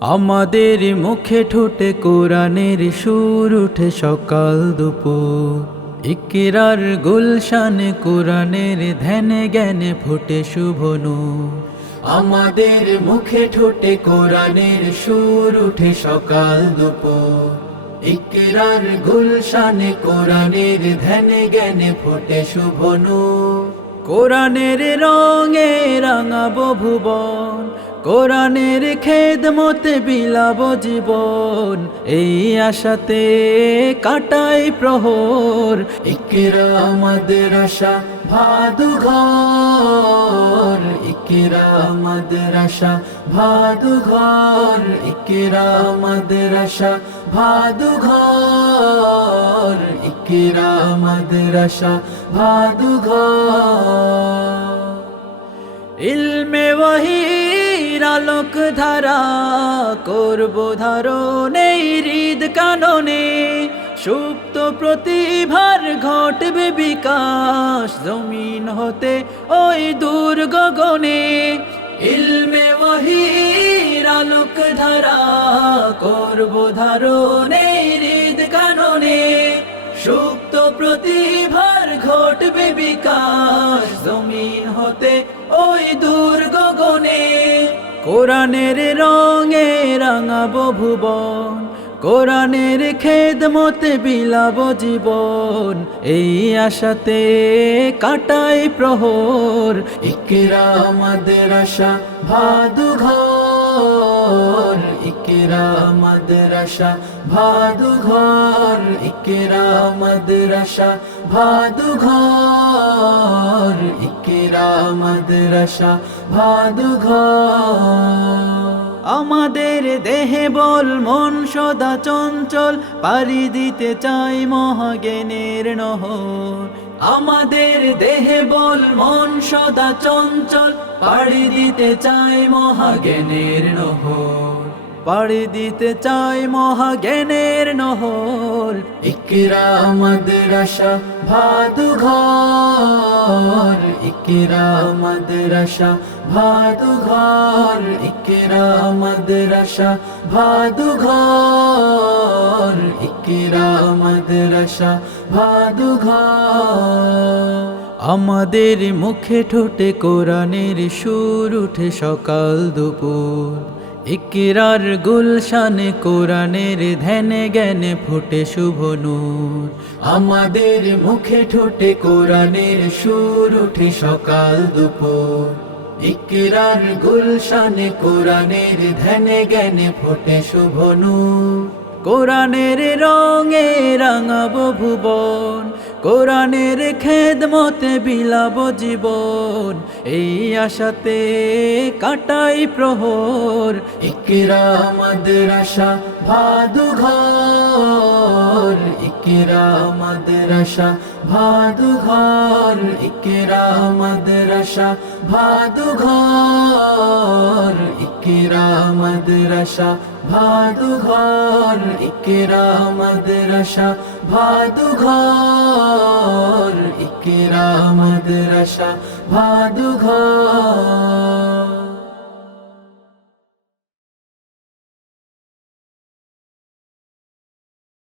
আমাদের মুখে ঠোঁটে কোরআনের সুর উঠে সকাল দুপুর। ইকিরার গুলশানে কোরআনের ধ্যানে জ্ঞানে ফুটে শুভনু আমাদের মুখে ঠোঁটে কোরআনের সুর উঠে সকাল দুপুর। ইকিরার গুলশানে কোরআনের ধ্যানে জ্ঞানে ফুটে শুভনু কোরআনের রঙে রাঙাবো ভুবন। কোরআনের খেদ মতে বিলাব জীবন, এই আশাতে কাটাই প্রহর। ইকেরা আমাদের আশা ভাদু ঘর ইকেরা আমাদের আশা ভাদু ঘর ইকেরা আমাদের আশা ভাদু ঘর ইকেরা আমাদের আশা ভাদু ঘর ইলমে আলোক ধারা করব ধারণ, হৃদ কাননে। সুপ্ত প্রতিভার ঘটবে বিকাশ, জমিন হতে ওই দূর গগনে ইলমে ওয়াহির আলোক ধারা করব ধারণ এই হৃদ কাননে। সুপ্ত প্রতিভার ঘটবে বিকাশ, জমিন হতে ওই দূর গগনে কোরআনের রঙে রাঙাবো ভুবন, কোরআনের খেদ মতে বিলাব জীবন। এই আশাতে কাটাই প্রহর ইকেরা আমাদের আশা ভাদু ঘর ইকেরা আমাদের আশা ভাদু ঘর ইকেরা ভাদু ঘর ইকেরা আমাদের আশা ভাদু ঘর আমাদের দেহে বল, মন সদা চঞ্চল। পারি দিতে চাই মহাজ্ঞানের নহর। আমাদের দেহে বল, মন সদা চঞ্চল। পাড়ি দিতে চাই মহাজ্ঞানের নহর। পাড়ি দিতে চাই মহাজ্ঞানের নহর। ইকিরা আমাদের আশা ভাদু ঘর ইকিরা আমাদের আশা ভাদু ঘর ইকিরা আমাদের আশা ভাদু ঘর ইকিরা আমাদের আশা ভাদু ঘর আমাদের মুখে ঠোঁটে কোরআনের সুর উঠে সকাল দুপুর। ইকিরার গুলশান কোরআনের ধ্যানে জ্ঞানে ফুটে শুভ নূর। আমাদের মুখে ঠোঁটে কোরআনের সুর উঠে সকাল দুপুর। ইকিরার গুলশান কোরআনের ধ্যানে জ্ঞানে ফুটে শুভ নূর। কোরআনের রঙে রাঙাবো ভুবন, কোরআনের খেদ মতে বিলাব জীবন। এই আশাতে কাটাই প্রহর, ইকিরা আমাদের আশা ভাদু ঘর ইকিরা আমাদের আশা ভাদু ঘর ইকিরা আমাদের আশা ভাদু ঘর ইকিরা আমাদের আশা ভাদু ঘর ইকিরা আমাদের আশা ভাদু ঘর ইকিরা আমাদের আশা ভাদু ঘর